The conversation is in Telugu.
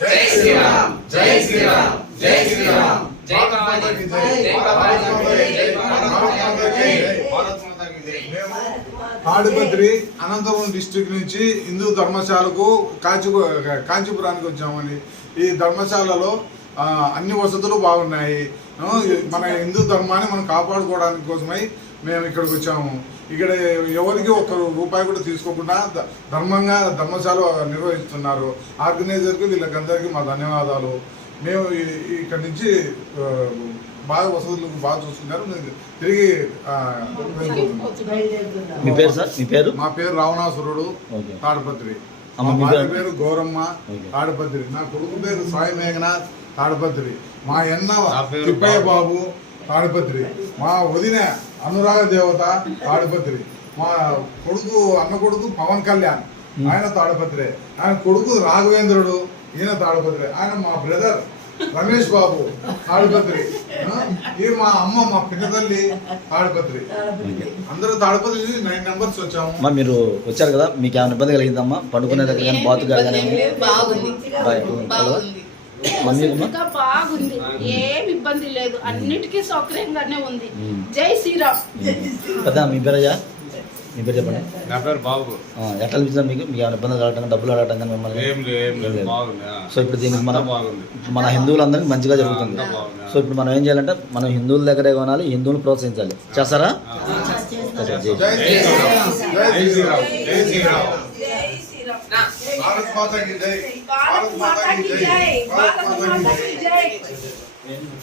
జై శ్రీరామ్ జై శ్రీరామ్ జై శ్రీరామ్ జై భవానీ జై భవానీ జై భారత్ మాతా కీ జై. మేము తాడిపత్రి అనంతపురం డిస్ట్రిక్ట్ నుంచి హిందూ ధర్మశాలకు కాంచీపురానికి వచ్చామని. ఈ ధర్మశాలలో అన్ని వసతులు బాగున్నాయి. మన హిందూ ధర్మాన్ని మనం కాపాడుకోవడానికి కోసమై మేము ఇక్కడికి వచ్చాము. ఇక్కడ ఎవరికి ఒక్క రూపాయి కూడా తీసుకోకుండా ధర్మంగా ధర్మశాల నిర్వహిస్తున్నారు. ఆర్గనైజర్కి వీళ్ళకందరికీ మా ధన్యవాదాలు. మేము ఇక్కడి నుంచి బాగా వసతులు బాగా చూస్తున్నారు. తిరిగి మీ పేరు సార్? మీ పేరు? మా పేరు రావణాసురుడు, తాడిపత్రి. మా భార్య పేరు గౌరమ్మ, తాడిపత్రి. నా కొడుకు పేరు సాయి మేఘనాథ్, తాడిపత్రి. మా అన్న తిప్పయ్య బాబు, తాడిపత్రి. మా వదిన అనురాగ దేవత, తాడిపత్రి. మా కొడుకు అన్న కొడుకు పవన్ కళ్యాణ్, ఆయన తాడిపత్రి. ఆయన కొడుకు రాఘవేంద్రుడు, ఈయన తాడిపత్రి. ఆయన మా బ్రదర్ రమేష్ బాబు, తాడిపత్రి. ఇది మా అమ్మ, మా పిన్న తల్లి, తాడిపత్రి. అందరూ తాడిపత్రి 9 మెంబర్స్ వచ్చాము. మీరు వచ్చారు కదా, మీకు ఏమైనా ఇబ్బంది కలిగిందమ్మా? పండుకునే దగ్గర కానీ బాతు కానీ బాగుంది, ఏమి ఇబ్బంది లేదు, అన్నిటికీ సౌకర్యంగానే ఉంది. జై శ్రీరామ్. కదా మీ పేరయ్యా? మీ పేరు చెప్పండి. నా పేరు బాబు. ఎట్లా అనిపించిందా మీకు? మీకు ఏమైనా ఇబ్బంది కలగటం, డబ్బులు అడగటం కానీ మిమ్మల్ని? సో ఇప్పుడు దీనికి మన హిందువులందరికీ మంచిగా జరుగుతుంది. సో ఇప్పుడు మనం ఏం చేయాలంటే మనం హిందువుల దగ్గరే కొనాలి, హిందువులు ప్రోత్సహించాలి. చేస్తారా? భారత్ మాతా కీ జై. భారత్ మాతా కీ జై. భారత్ మాతా కీ జై.